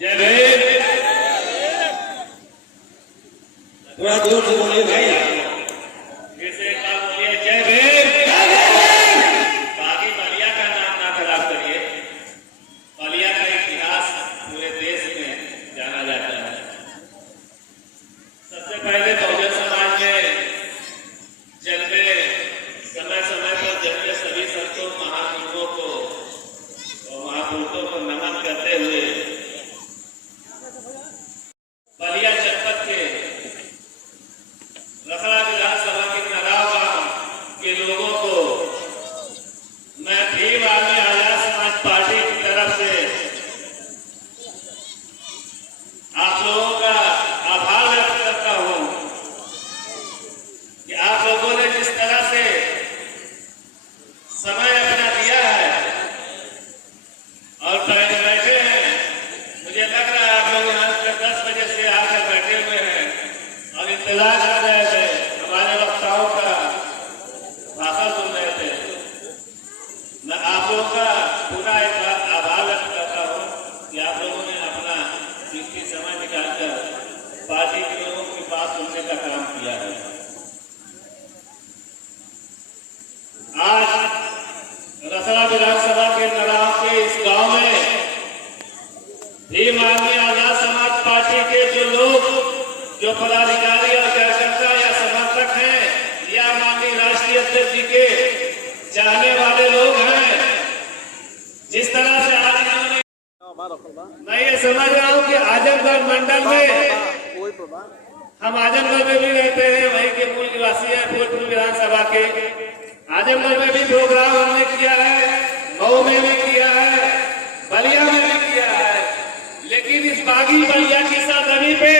जय भीम। थोड़ा दूर से बोलिए भाई, फिर से एक बार बोलिए जय भीम। बाकी बलिया का नाम ना खराब करिए। बलिया का इतिहास पूरे देश में जाना जाता है। सबसे पहले बहुजन समाज में जन्मे, समय समय पर जन्मे सभी संतों महापुरुषों को और महापुरुषों को नमन करते हुए बलिया जनपद के रखड़ा विधानसभा के नराव गांव के लोगों को मैं भीम आर्मी आजाद समाज पार्टी की तरफ से आप लोगों का आभार व्यक्त करता हूं कि आप लोगों ने जिस तरह से समय अपना दिया है और बैठे हैं। मुझे लग रहा है आप लोग यहाँ 10 बजे से आकर बैठे हुए हैं और इंतजार कर रहे थे, हमारे वक्ताओं का भाषण सुन रहे थे। मैं आप लोगों का पूरा एक बार आभार व्यक्त करता हूँ कि आप लोगों ने अपना कीमती समय निकालकर पार्टी के लोगों की बात सुनने का काम किया है। आज रसड़ा विधानसभा के नराव के इस गांव में भीम आर्मी आजाद समाज पार्टी के जो लोग, जो पदाधिकारी और कार्यकर्ता या समर्थक हैं या माननीय राष्ट्रीय अध्यक्ष जी के चाहने वाले लोग हैं, जिस तरह से आज इन्होंने, मैं ये समझ रहा हूँ कि आजमगढ़ मंडल में, हम आजमगढ़ में भी रहते हैं, वहीं के मूल निवासी हैं, फूलपुर विधानसभा के। आजमगढ़ में भी प्रोग्राम हमने किया है, मऊ में भी किया है, बलिया में भी किया है। लेकिन इस बागी बलिया की सरजमी पे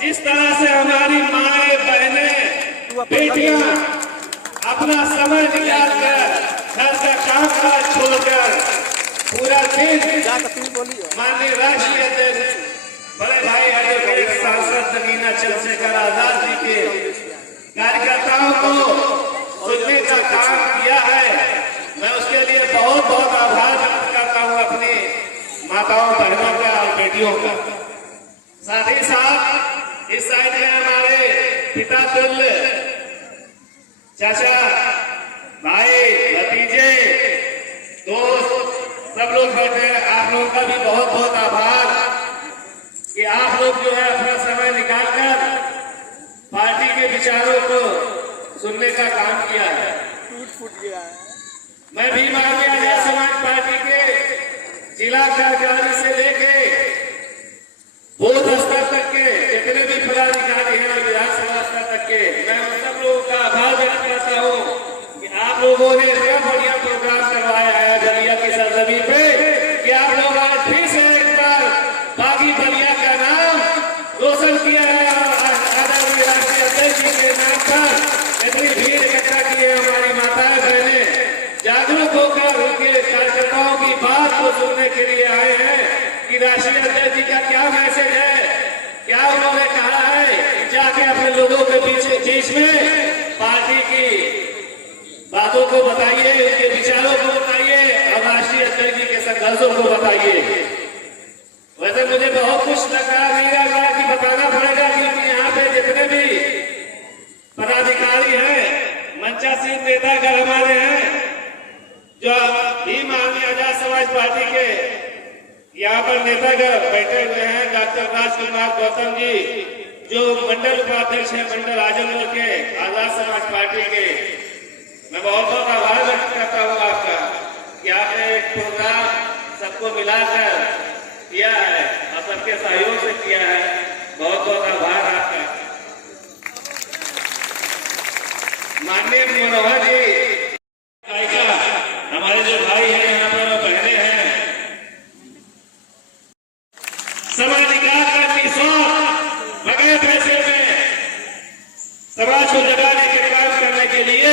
जिस तरह से हमारी माएं, बहनें, बेटियां अपना समय निकालकर घर का कामकाज छोड़कर पूरा दिन माननीय राष्ट्रीय अध्यक्ष बड़े भाई एडवोकेट सांसद नगीना चंद्रशेखर आजाद जी के कार्यकर्ताओं को सुनने का काम किया है। मैं उसके लिए बहुत बहुत आभार व्यक्त करता हूँ अपनी माताओं, बहनों का और बेटियों का। साथ ही साथ इस साइड में हमारे पिता तुल्य चाचा, भाई, भतीजे, दोस्त सब लोग बैठे हैं। आप लोगों का भी बहुत बहुत आभार कि आप लोग जो है अपना समय निकालकर पार्टी के विचारों को सुनने का काम किया है। टूट गया है। मैं भीम आर्मी आजाद समाज पार्टी के जिला कार्यकारिणी से लेके बूथ स्तर तक के जितने भी पदाधिकारी हैं और विधानसभा स्तर तक के, मैं उन सब लोगों का आभार व्यक्त करता हूँ कि आप लोगों ने इतना बढ़िया प्रोग्राम करवाया है बलिया की सरजमी पे कि आप लोग आज फिर से एक बार बागी बलिया का नाम रोशन किया है और आदरणीय राष्ट्रीय अध्यक्ष जी के नाम पर इतनी भीड़ इकट्ठा की है। हमारी माताएं, बहनें जागरूक होकर उनके कार्यकर्ताओं की बात को सुनने के लिए आए हैं कि राष्ट्रीय अध्यक्ष जी का क्या मैसेज है, क्या उन्होंने कहा है कि जाके अपने लोगों के बीच में पार्टी की बातों को बताइए, उनके विचारों को बताइए और राष्ट्रीय अध्यक्ष जी के संघर्षों को बताइए। वैसे मुझे बहुत कुछ लग रहा है कि बताना पड़ेगा, क्योंकि यहाँ पे जितने भी पदाधिकारी हैं, मंचासीन नेतागण हमारे हैं, जो भीम आर्मी आजाद समाज पार्टी के यहाँ पर नेतागण बैठे हुए हैं। डॉक्टर राजकुमार गौतम जी जो मंडल उपाध्यक्ष हैं मंडल आजमगढ़ के आजाद समाज पार्टी के, मैं बहुत बहुत आभार व्यक्त करता हूँ आपका कि आपने एक प्रोग्राम सबको मिलाकर किया है और सबके सहयोग से किया है। बहुत बहुत आभार आपका। माननीय मनोहर जी, हमारे जो भाई हैं यहाँ पर, बहने हैं, समय निकाल कर निःस्वार्थ बगैर पैसे में समाज को जगाने के काम करने के लिए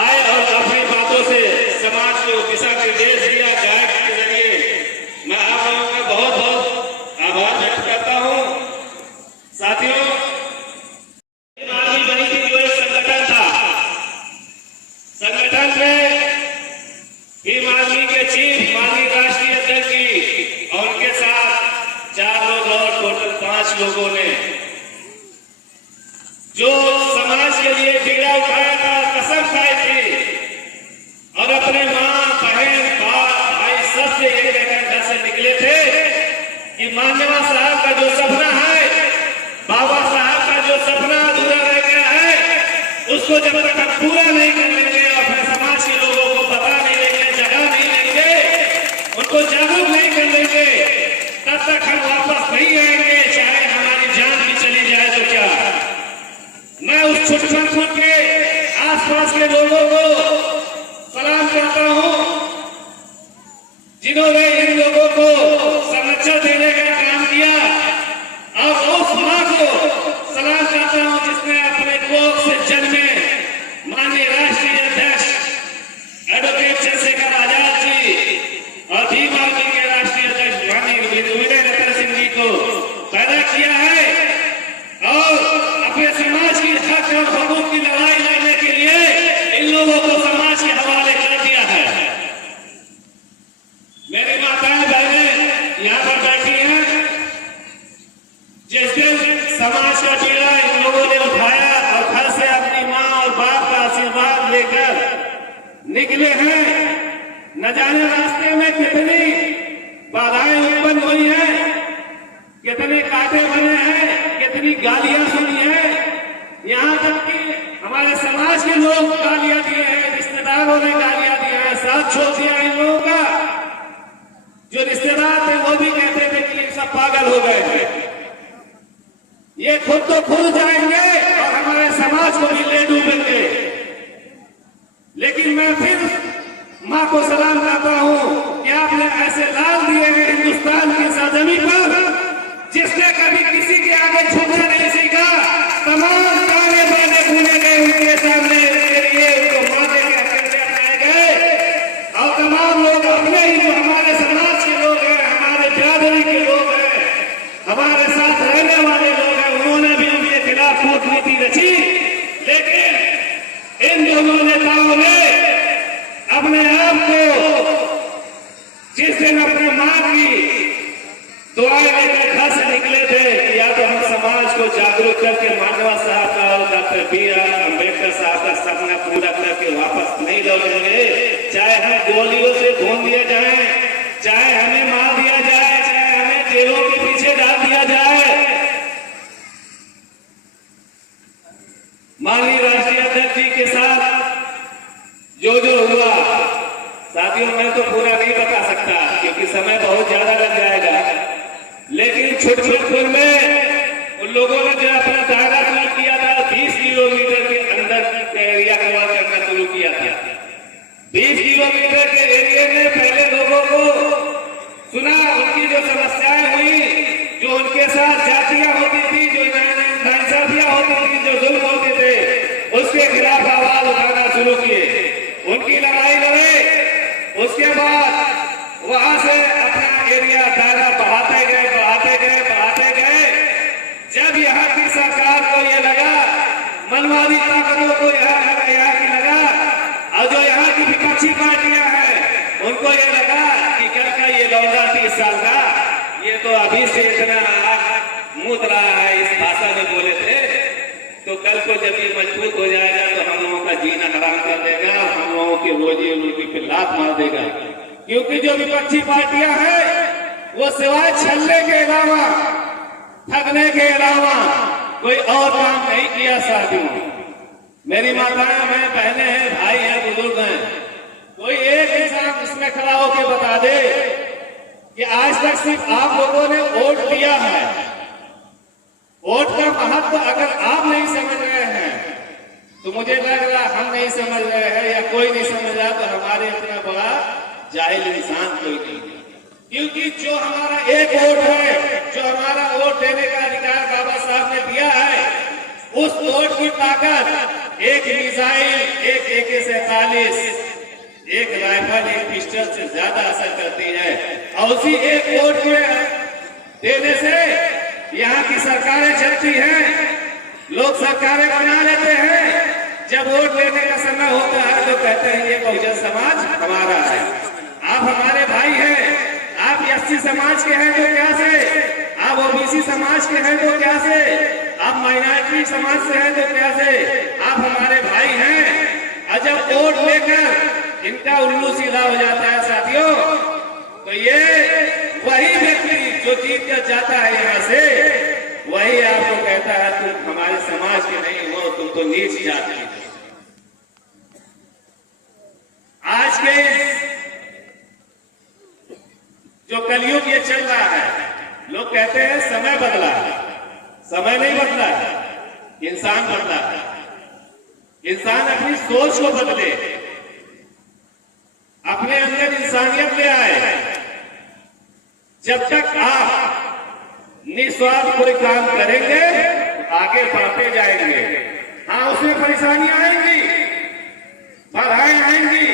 आए और अपनी बातों से समाज को दिशा निर्देश दिया। गायक के जरिए मैं आप लोगों का बहुत बहुत आभार व्यक्त करता हूँ। साथियों, संगठन में भीम आर्मी के चीफ माननीय राष्ट्रीय अध्यक्ष जी और उनके साथ पांच लोगों ने जो समाज के लिए बीड़ा उठाया था, कसम खाई थी और अपने मां, बहन, बाप, भाई सबसे ये कहकर घर से निकले थे कि मान्यवा साहब का जो सपना है, बाबा साहब का जो सपना अधूरा रह गया है, उसको जब तक हम पूरा नहीं कर लेंगे, अपने समाज के लोगों को पता नहीं देंगे, जगह नहीं देंगे, उनको जागरूक नहीं कर लेंगे, तब तक हम वापस नहीं आएंगे, चाहे हमारी जान भी चली जाए तो क्या। मैं उस छुटपुर के आसपास के लोगों को सलाम करता हूं जिन्होंने इन लोगों को संरक्षण देने का काम किया, और उस मां को सलाम करता हूं जिसने अपने कोख से जन्मे माननीय राष्ट्रीय अध्यक्ष एडवोकेट चंद्रशेखर आजाद जी और भीम आर्मी के राष्ट्रीय अध्यक्ष माननीय विनय रतन सिंह जी को पैदा किया है और अपने समाज की हक और हकूक की लड़ाई लड़ने के लिए इन लोगों को समाज के हवाले कर दिया है। मेरी माताएं बहनें यहाँ पर बैठी हैं, जिस दिन समाज का बीड़ा इन लोगों ने उठाया और घर से अपनी मां और बाप का आशीर्वाद लेकर निकले हैं, न जाने रास्ते में कितनी बाधाएं उत्पन्न हुई हैं, कितने कांटे बने हैं, कितनी गालियां सुनी है, यहाँ तक कि हमारे समाज के लोग गालियां दिए हैं, रिश्तेदारों ने गालियां दिया है, साथ छोड़ दिया इन लोगों का। जो रिश्तेदार थे वो भी कहते थे कि ये सब पागल हो गए थे, ये खुद तो खुद जाएंगे और हमारे समाज को भी ले डूबेंगे। लेकिन मैं फिर मां को सलाम करता हूं कि आपने ऐसे लाल दिए हैं हिंदुस्तान की सरजमी पर, जिसने कभी किसी के आगे झुकना नहीं सीखा, तमाम गाने बाने भूले गए उनके सामने, उनको मारने के हथियार अपनाए गए और तमाम लोग अपने ही जो हमारे समाज के लोग हैं, हमारे बिरादरी के लोग हैं, हमारे साथ रहने वाले लोग हैं, उन्होंने भी उनके खिलाफ कूटनीति रची। लेकिन इन दोनों नेताओं ने अपने आप को जिस दिन अपने मां की दुआएं लेकर घर से निकले थे कि या तो हम समाज को जागरूक करके मानवा साहब का और डॉक्टर बी.आर. अम्बेडकर साहब का सपना पूरा करके वापस नहीं लौटेंगे, चाहे हम गोलियों से भून दिए जाए, चाहे हमें मार दिया जाए, चाहे हमें जेलों के पीछे डाल दिया जाए। माननीय राष्ट्रीय अध्यक्ष जी के साथ जो हुआ, साथियों मैं तो पूरा नहीं बता सकता क्योंकि समय बहुत ज्यादा लग जाएगा, लेकिन छुटपुर में उन लोगों ने जो अपना दायरा तय किया था 20 किलोमीटर के अंदर एरिया कवर करना शुरू किया था। 20 किलोमीटर के एरिया में पहले लोगों को सुना, उनकी जो समस्याएं हुई, जो उनके साथ जातियां होती थी, जो नाइंसाफियां होती थी, जो जुल्म होते थे, उसके खिलाफ आवाज उठाना शुरू किए, उनकी लड़ाई लड़े। उसके बाद वहां से अपना एरिया दायरा बढ़ाते गए, बढ़ाते गए, बढ़ाते गए। जब यहाँ की सरकार को ये लगा, मनवादी ताकतों को यहाँ की लगा, और जो यहाँ की विपक्षी पार्टियां हैं उनको ये लगा कि कल का ये लौटा 30 साल का, ये तो अभी से इतना मूत रहा है, इस भाषा में बोले थे, तो कल को जब ये मजबूत हो जाएगा तो हम लोगों का जीना हराम कर देगा, हम लोगों की रोजी रोटी पे लात मार देगा। क्योंकि जो विपक्षी पार्टियां हैं वो सिवाय छलने के अलावा, ठगने के अलावा कोई और काम नहीं किया। साथियों, मेरी माताएं हैं, बहनें हैं, भाई हैं, बुजुर्ग हैं, कोई एक इंसान उसमें खड़ा होकर बता दे कि आज तक सिर्फ आप लोगों ने वोट दिया है, वोट का महत्व अगर आप नहीं समझ रहे हैं तो मुझे लग रहा हम नहीं समझ रहे हैं या कोई नहीं समझ रहा, तो हमारे इतना बड़ा जाहिल इंसान कोई नहीं। क्योंकि जो हमारा एक वोट है, जो हमारा वोट देने का अधिकार बाबा साहब ने दिया है, उस वोट की ताकत एक मिसाइल, एक AK-47, एक राइफल, एक पिस्टल से ज्यादा असर करती है। और उसी एक वोट के देने से यहाँ की सरकारें चलती हैं, लोग सरकारें बना लेते हैं। जब वोट लेने का समय होता है तो कहते हैं ये बहुजन समाज हमारा है, आप हमारे भाई हैं, आप SC समाज के हैं तो क्या से आप ओबीसी समाज के हैं तो क्या से, आप माइनॉरिटी समाज से हैं तो क्या से, आप हमारे भाई हैं। और जब वोट लेकर इनका उल्लू सीधा हो जाता है साथियों, तो ये वही व्यक्ति जो जीत कर जाता है यहाँ से, वही आपको कहता है तुम हमारे समाज के नहीं हो, तुम तो नीच जाति हो। आज के जो कलयुग ये चल रहा है, लोग कहते हैं समय बदला, समय नहीं बदला, इंसान बदला। इंसान अपनी सोच को बदले, अपने अंदर इंसानियत ले आए। जब तक आप निस्वार्थ कोई काम करेंगे तो आगे बढ़ते जाएंगे। हाँ, उसमें परेशानियां आएंगी, बाधाएं आएंगी,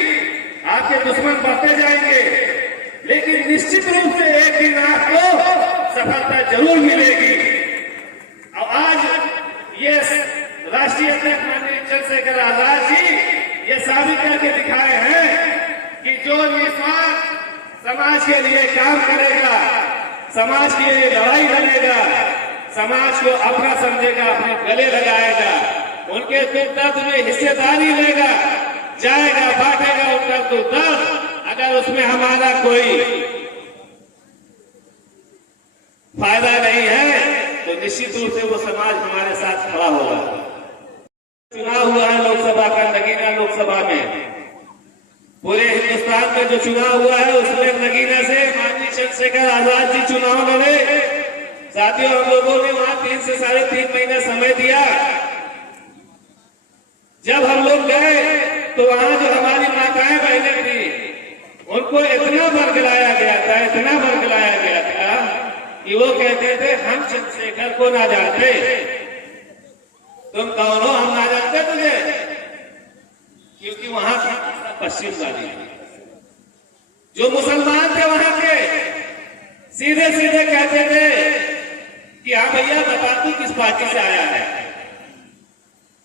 आपके दुश्मन बढ़ते जाएंगे, लेकिन निश्चित रूप से एक दिन आपको सफलता जरूर मिलेगी। और आज ये राष्ट्रीय अध्यक्ष माननीय चंद्रशेखर आजाद जी ये साबित करके दिखाए हैं कि जो निस्वार्थ समाज के लिए काम करेगा, समाज के लिए लड़ाई लड़ेगा, समाज को अपना समझेगा, अपने गले लगाएगा, उनके दुख दर्द में हिस्सेदारी लेगा, जाएगा, बांटेगा उनका दुख दर्द। अगर उसमें हमारा कोई फायदा नहीं है तो निश्चित रूप से वो समाज हमारे साथ खड़ा होगा। चुनाव हुआ है लोकसभा का, नगीना लोकसभा में, पूरे हिंदुस्तान में जो चुनाव हुआ है उसमें नगीना से माननीय चंद्रशेखर आजाद जी चुनाव लड़े। साथियों, हम लोगों ने वहां 3 से 3.5 महीना समय दिया। जब हम लोग गए तो वहां जो हमारी माताएं बहनें थी उनको इतना बरगलाया गया था, इतना बरगलाया गया था कि वो कहते थे हम चंद्रशेखर को ना जानते। तुम कौन हो, हम ना जानते तुझे, क्योंकि वहां पश्चिम वाली जो मुसलमान थे वहां के सीधे सीधे कहते थे कि हाँ भैया बता तू किस पार्टी से आया है।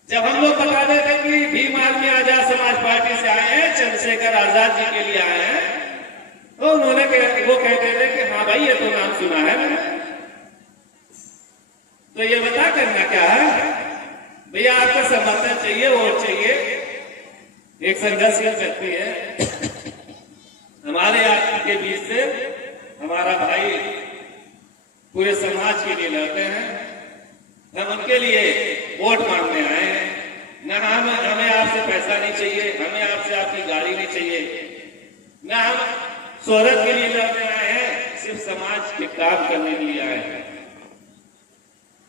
जब हम लोग बता देते कि भीम आर्मी आजाद समाज पार्टी से आए हैं, चंद्रशेखर आजाद जी के लिए आए हैं, तो वो कहते थे कि हाँ भाई ये तो नाम सुना है मैंने। तो ये बता करना क्या है भैया, आपका समर्थन चाहिए, वोट चाहिए, एक संघर्ष कर सकती है। हमारे आपके बीच से हमारा भाई पूरे समाज के लिए लड़ते हैं, हम उनके लिए वोट मांगने आए हैं। न हमें आपसे पैसा नहीं चाहिए, हमें आपसे आपकी गाड़ी नहीं चाहिए, न हम शोहरत के लिए लड़ने आए हैं, सिर्फ समाज के काम करने के लिए आए हैं।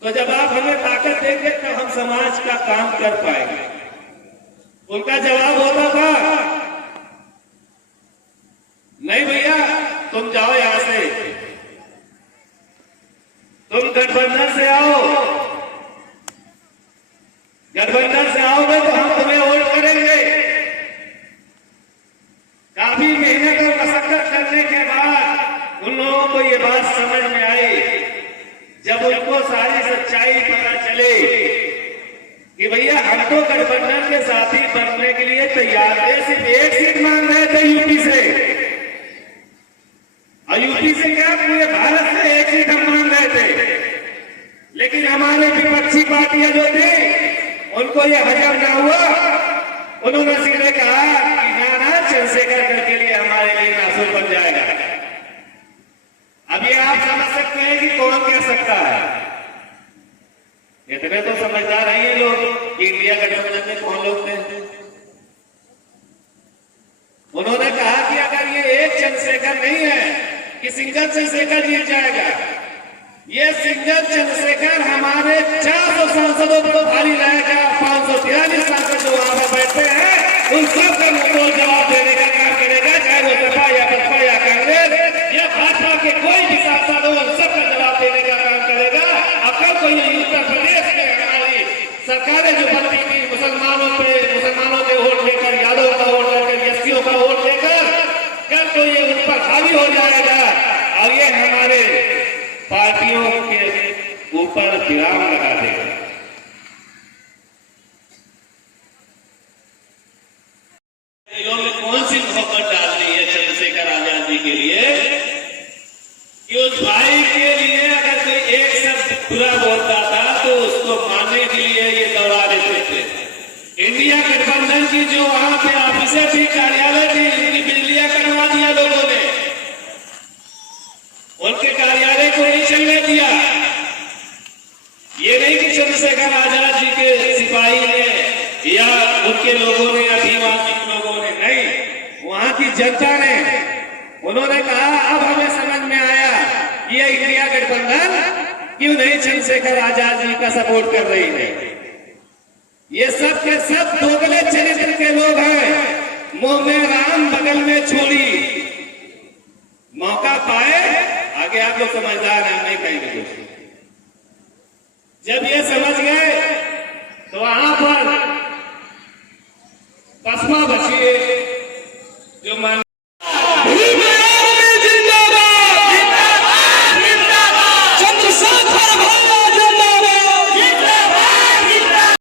तो जब आप हमें ताकत देंगे तो हम समाज का काम कर पाएंगे। उनका जवाब होता था नहीं भैया तुम जाओ यहां से, तुम गठबंधन से आओ, गठबंधन से आओगे तो हम तुम्हें वोट करेंगे। काफी मेहनत और मशक्कत करने के बाद उन लोगों को ये बात समझ में आई, जब उनको सारी सच्चाई पता चले कि भैया हम तो गठबंधन के साथी बनने के लिए तैयार थे, सिर्फ एक सीट मांग रहे थे यूपी से, और यूपी से क्या पूरे भारत से एक सीट हम मांग रहे थे। लेकिन हमारे विपक्षी पार्टियां जो थी उनको ये हजम ना हुआ, उन्होंने सीधे कहा कि ना चंद्रशेखर के लिए हमारे लिए नासुर बन जाएगा। अब ये आप समझ सकते हैं कि कौन कह सकता है। इतने तो समझदार हैं ये लोग कि इंडिया गठबंधन में कौन लोग थे। उन्होंने कहा कि अगर ये एक चंद्रशेखर नहीं है कि सिंगल चंद्रशेखर जीत जाएगा, ये सिंगल चंद्रशेखर हमारे 400 सांसदों को भारी रहेगा। 543 सांसद जो वहां पर बैठते हैं उन सबका मुंहतोड़ जवाब देने का काम करेगा, चाहे वो सपा या बसपा या कांग्रेस या भाजपा के कोई भी सांसद हो, उन सबका जवाब देने का काम करेगा। अब कोई उत्तर प्रदेश में हमारी सरकारें जो बनती थी मुसलमानों के वोट लेकर, यादव का वोट लेकर, एससीओ का वोट लेकर, कल तो ये उन पर हावी हो जाएगा और ये हमारे पार्टियों के ऊपर विराम लगा देगा। दिलों में कौन सी मोहब्बत डाल दी है चंद्रशेखर आजाद जी के लिए कि उस भाई सिपाही के लिए अगर कोई एक शब्द बुरा बोलता था तो उसको मारने के लिए ये दौड़ा देते थे। इंडिया गठबंधन की जो वहां पे ऑफिसें थी, कार्यालय थी, उनकी बिजलियां कटवा दिया लोगों ने, उनके कार्यालय को नहीं चलने दिया। ये नहीं कि चंद्रशेखर आजाद जी के सिपाही ने या उनके लोगों ने या भीम आर्मी के लोगों ने, नहीं, वहां की जनता ने, उन्होंने कहा अब हमें समझ में आया कि ये इंडिया गठबंधन क्यों नहीं चंद्रशेखर आजाद जी का सपोर्ट कर रही है। ये सब के सब दोगले चरित्र के लोग हैं, मुंह में राम बगल में छोड़ी। मौका पाए, आगे आप लोग समझदार हैं, नहीं कहेंगे कुछ। जब ये समझ गए तो वहां पर बसपा बची, जो मान